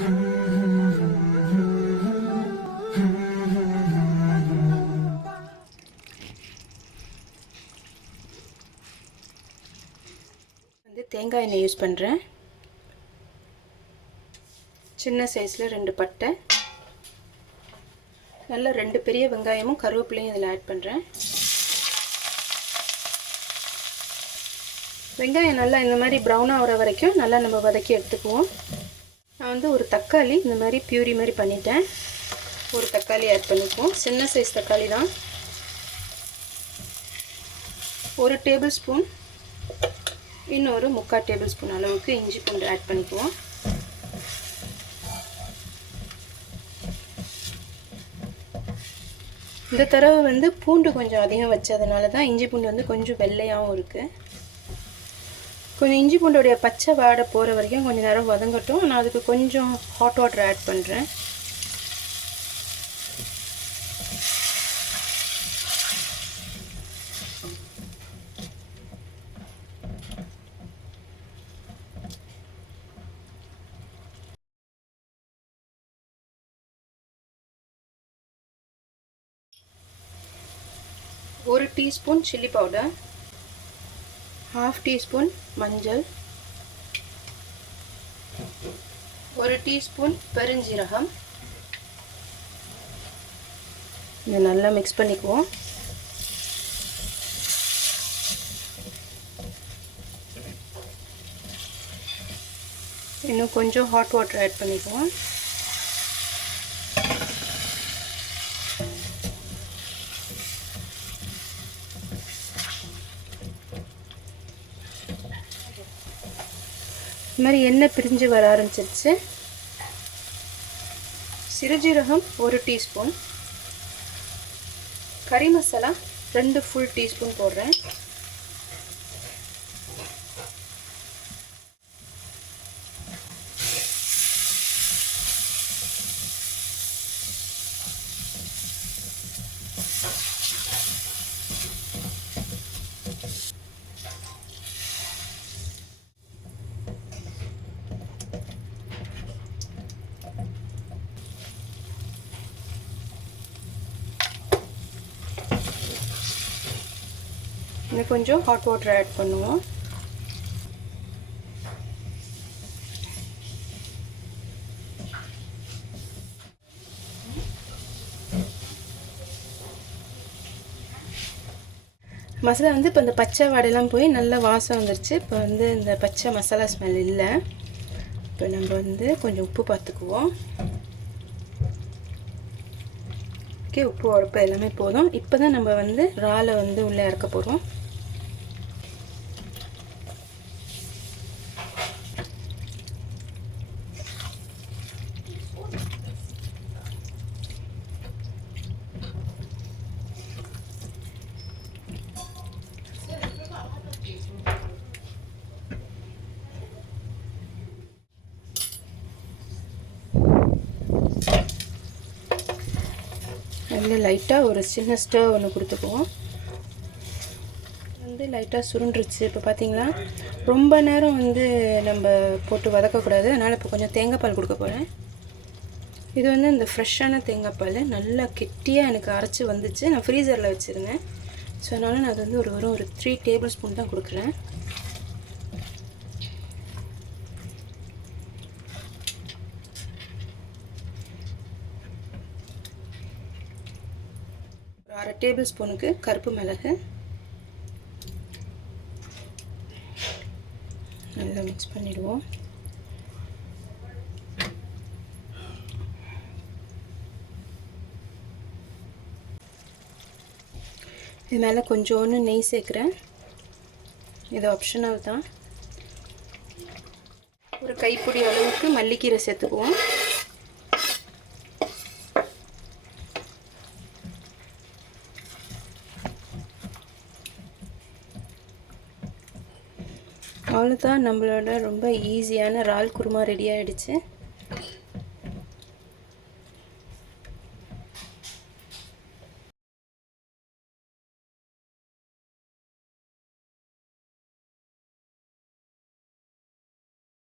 வந்து தேங்காய் எண்ணெய் யூஸ் பண்ணுறேன். சின்ன சைஸில் 2 பட்டை, நல்ல 2 பெரிய வெங்காயமும் கருவேப்பிலையும் இதில் ஆட் பண்ணுறேன். வெங்காயம் நல்லா இந்த மாதிரி ப்ரௌன் ஆகிற வரைக்கும் நல்லா நம்ம வதக்கி எடுத்துக்குவோம். நான் வந்து ஒரு தக்காளி இந்த மாதிரி பியூரி மாதிரி பண்ணிட்டேன். ஒரு தக்காளி ஆட் பண்ணிக்குவோம். சின்ன சைஸ் தக்காளி தான். 1 டேபிள் ஸ்பூன், இன்னொரு 3/4 டேபிள் ஸ்பூன் அளவுக்கு இஞ்சி பூண்டு ஆட் பண்ணிக்குவோம். இந்த தடவை வந்து பூண்டு கொஞ்சம் அதிகம் வச்சதுனால தான் இஞ்சி பூண்டு வந்து கொஞ்சம் வெள்ளையாகவும் இருக்குது. கொஞ்சம் இஞ்சி பூண்டோடைய பச்சை வாடை போகிற வரைக்கும் கொஞ்சம் நேரம் வதங்கட்டும். நான் அதுக்கு கொஞ்சம் ஹாட் வாட்டர் ஆட் பண்ணுறேன். ஒரு டீஸ்பூன் சில்லி பவுடர், 1/2 டீஸ்பூன் மஞ்சள், 1 டீஸ்பூன் பெருஞ்சீரகம். இதை நல்லா மிக்ஸ் பண்ணிக்குவோம். இன்னும் கொஞ்சம் ஹாட் வாட்டர் ஆட் பண்ணிக்குவோம். இந்த மாதிரி எண்ணெய் பிரிஞ்சு வர ஆரம்பிச்சிருச்சு. சிறுஜீரகம் 1 டீஸ்பூன், கறி மசாலா 2 ஃபுல் டீஸ்பூன் போடுறேன். இன்னும் கொஞ்சம் ஹாட் வாட்டர் ஆட் பண்ணுவோம். மசாலா வந்து இப்போ இந்த பச்சை வாடையெல்லாம் போய் நல்ல வாசம் வந்துருச்சு. இப்போ வந்து இந்த பச்சை மசாலா ஸ்மெல் இல்லை. இப்போ நம்ம வந்து கொஞ்சம் உப்பு பார்த்துக்குவோம். ஓகே, உப்பு உரப்பு எல்லாமே போதும். இப்போ தான் நம்ம வந்து இறாலை வந்து உள்ளே இறக்க போகிறோம். அதில் லைட்டாக ஒரு சின்ன ஸ்டவ் ஒன்று கொடுத்துக்குவோம். வந்து லைட்டாக சுருண்டுருச்சு. இப்போ பார்த்தீங்களா, ரொம்ப நேரம் வந்து நம்ம போட்டு வதக்கக்கூடாது. அதனால் இப்போ கொஞ்சம் தேங்காய் பால் கொடுக்க போகிறேன். இது வந்து இந்த ஃப்ரெஷ்ஷான தேங்காய் பால் நல்லா கெட்டியாக எனக்கு அரைச்சி வந்துச்சு. நான் ஃப்ரீசரில் வச்சுருந்தேன். ஸோ அதனால் நான் அது வந்து ஒரு 3 டேபிள் ஸ்பூன் தான் கொடுக்குறேன். ஒரு 1/2 டேபிள் ஸ்பூனுக்கு கருப்பு மிளகு நல்லா மிக்ஸ் பண்ணிடுவோம். இது மேலே கொஞ்சோன்னு நெய் சேர்க்குறேன். இது ஆப்ஷனல் தான். ஒரு கைப்பிடி அளவுக்கு மல்லிக்கீரை சேர்த்துக்குவோம். அவ்வளோதான், நம்மளோட ரொம்ப ஈஸியான இறால் குருமா ரெடி ஆகிடுச்சு.